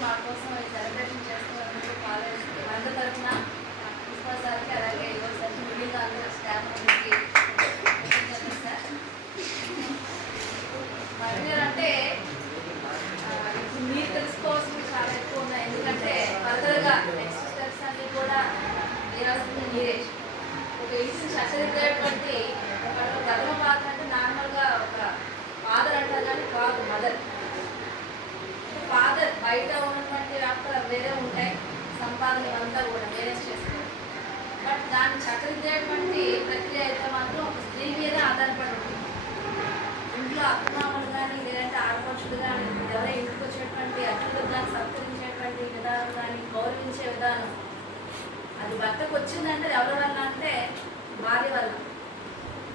మా కోసం సెలబ్రేషన్ చేస్తున్నందుకు కాలేజ్ వంద తరఫున ప్రిన్సిపల్ సార్కి అలాగే యువ సార్కి మిగిలిన స్టాఫ్ సార్. అంటే మీరు తెలుసుకోవాల్సినవి చాలా ఎక్కువ ఉన్నాయి. ఎందుకంటే ఫర్దర్గా కూడా మీరాల్సింది ఒక ఇన్సిన్ అసరిద్దేటువంటి వాళ్ళు అంటే నార్మల్గా ఒక ఫాదర్ అంటారు కాదు మదర్ ఫాదర్ బయట సంపాదన అంతా కూడా మేనేజ్ చేస్తారు. బట్ దాన్ని చక్కదిద్దేటువంటి ప్రక్రియ అయితే మాత్రం ఒక స్త్రీ మీద ఆధారపడి ఉంటుంది. ఇంట్లో అత్తమామలు కానీ లేదంటే ఆడపక్షులు కానీ ఎవరైనా ఇంటికి వచ్చేటువంటి అతిథులు కానీ సత్కరించేటువంటి విధానం కానీ గౌరవించే విధానం. అది భర్తకు వచ్చిందంటే ఎవరి వల్ల అంటే భార్య వల్ల.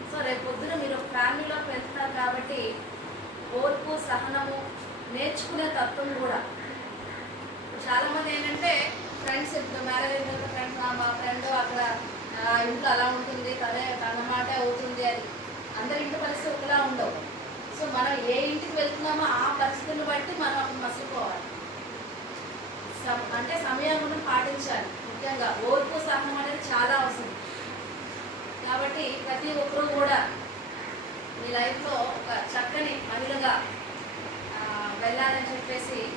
సో రేపు పొద్దున మీరు ఫ్యామిలీలో వెళ్తున్నారు కాబట్టి ఓర్పు సహనము నేర్చుకునే తత్వం కూడా ఫ్రెండ్స్ ఇప్పుడు మ్యారేజ్ అయిన ఫ్రెండ్స్ మా ఫ్రెండ్ అక్కడ ఇంట్లో అలా ఉంటుంది తనే తన మాట అవుతుంది అని. అందరి ఇంటి పరిస్థితి ఒకలా ఉండవు. సో మనం ఏ ఇంటికి వెళ్తున్నామో ఆ పరిస్థితిని బట్టి మనం అక్కడ మసిలిపోవాలి. సమ- అంటే సమయం పాటించాలి ముఖ్యంగా ఓర్పు సహనం అనేది చాలా అవసరం. కాబట్టి ప్రతి ఒక్కరూ కూడా మీ లైఫ్లో ఒక చక్కని మహిళగా వెళ్ళాలని చెప్పేసి